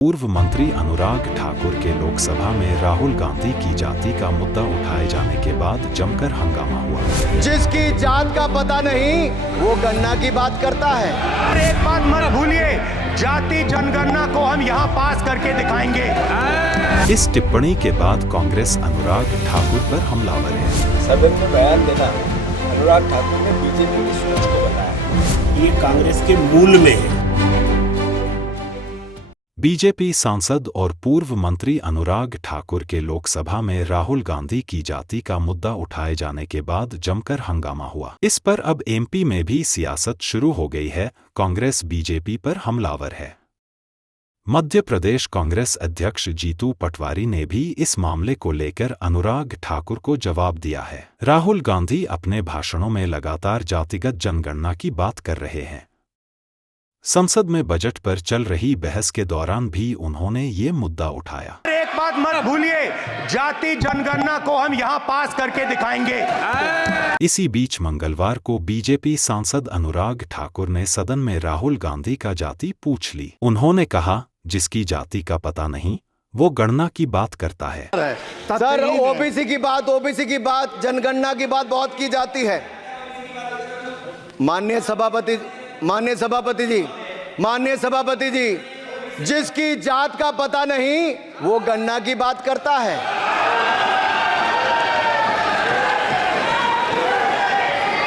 पूर्व मंत्री अनुराग ठाकुर के लोकसभा में राहुल गांधी की जाति का मुद्दा उठाए जाने के बाद जमकर हंगामा हुआ। जिसकी जात का पता नहीं वो गन्ना की बात करता है। एक बात मत भूलिए, जाति जनगणना को हम यहाँ पास करके दिखाएंगे। इस टिप्पणी के बाद कांग्रेस अनुराग ठाकुर पर हमलावर है। सदन में बयान देना अनुराग ठाकुर ने बीजेपी की सोच को बताया। ये कांग्रेस के मूल में है। बीजेपी सांसद और पूर्व मंत्री अनुराग ठाकुर के लोकसभा में राहुल गांधी की जाति का मुद्दा उठाए जाने के बाद जमकर हंगामा हुआ। इस पर अब एमपी में भी सियासत शुरू हो गई है। कांग्रेस बीजेपी पर हमलावर है। मध्य प्रदेश कांग्रेस अध्यक्ष जीतू पटवारी ने भी इस मामले को लेकर अनुराग ठाकुर को जवाब दिया है। राहुल गांधी अपने भाषणों में लगातार जातिगत जनगणना की बात कर रहे हैं। संसद में बजट पर चल रही बहस के दौरान भी उन्होंने ये मुद्दा उठाया। एक बात मत भूलिए, जाति जनगणना को हम यहाँ पास करके दिखाएंगे। इसी बीच मंगलवार को बीजेपी सांसद अनुराग ठाकुर ने सदन में राहुल गांधी का जाति पूछ ली। उन्होंने कहा, जिसकी जाति का पता नहीं वो गणना की बात करता है। सर, ओबीसी की बात जनगणना की बात बहुत की जाती है। माननीय सभापति जी, जिसकी जात का पता नहीं वो गन्ना की बात करता है।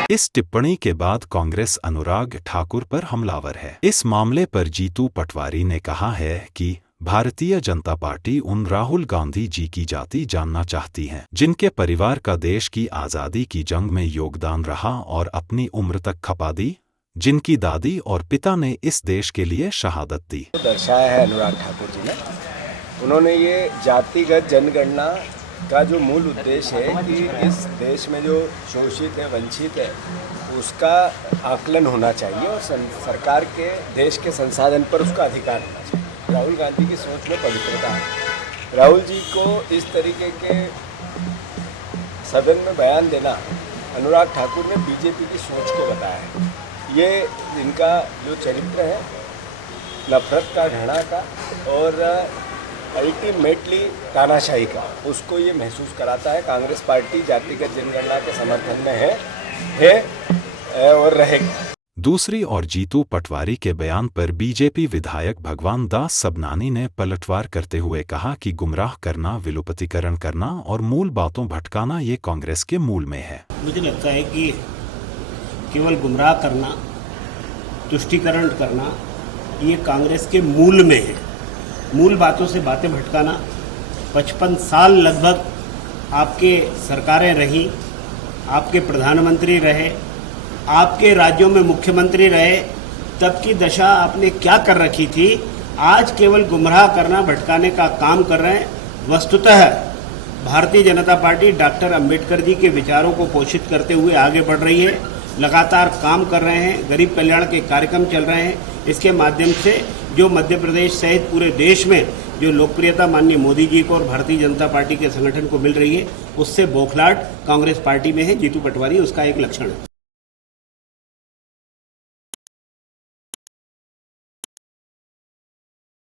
इस टिप्पणी के बाद कांग्रेस अनुराग ठाकुर पर हमलावर है। इस मामले पर जीतू पटवारी ने कहा है कि भारतीय जनता पार्टी उन राहुल गांधी जी की जाति जानना चाहती है जिनके परिवार का देश की आज़ादी की जंग में योगदान रहा और अपनी उम्र तक खपा दी, जिनकी दादी और पिता ने इस देश के लिए शहादत दी। दर्शाया है अनुराग ठाकुर जी ने। उन्होंने ये जातिगत जनगणना का जो मूल उद्देश्य है कि इस देश में जो शोषित है, वंचित है, उसका आकलन होना चाहिए और सरकार के देश के संसाधन पर उसका अधिकार होना चाहिए। राहुल गांधी की सोच में पवित्रता है। राहुल जी को इस तरीके के सदन में बयान देना अनुराग ठाकुर ने बीजेपी की सोच को बताया है। ये इनका जो चरित्र है, नफरत का, घृणा का और अल्टीमेटली तानाशाही का, उसको ये महसूस कराता है। कांग्रेस पार्टी जातिगत जनगणना के समर्थन में है और रहेगी। दूसरी ओर जीतू पटवारी के बयान पर बीजेपी विधायक भगवान दास सबनानी ने पलटवार करते हुए कहा कि गुमराह करना, विलोपतीकरण करना और मूल बातों भटकाना ये कांग्रेस के मूल में है। मुझे लगता है कि केवल गुमराह करना, तुष्टीकरण करना, ये कांग्रेस के मूल में है। मूल बातों से बातें भटकाना। 55 साल लगभग आपके सरकारें रही, आपके प्रधानमंत्री रहे, आपके राज्यों में मुख्यमंत्री रहे, तब की दशा आपने क्या कर रखी थी। आज केवल गुमराह करना, भटकाने का काम कर रहे हैं। वस्तुतः भारतीय जनता पार्टी डॉक्टर अंबेडकर जी के विचारों को पोषित करते हुए आगे बढ़ रही है। लगातार काम कर रहे हैं, गरीब कल्याण के कार्यक्रम चल रहे हैं। इसके माध्यम से जो मध्य प्रदेश सहित पूरे देश में जो लोकप्रियता माननीय मोदी जी को और भारतीय जनता पार्टी के संगठन को मिल रही है, उससे बौखलाहट कांग्रेस पार्टी में है। जीतू पटवारी उसका एक लक्षण है।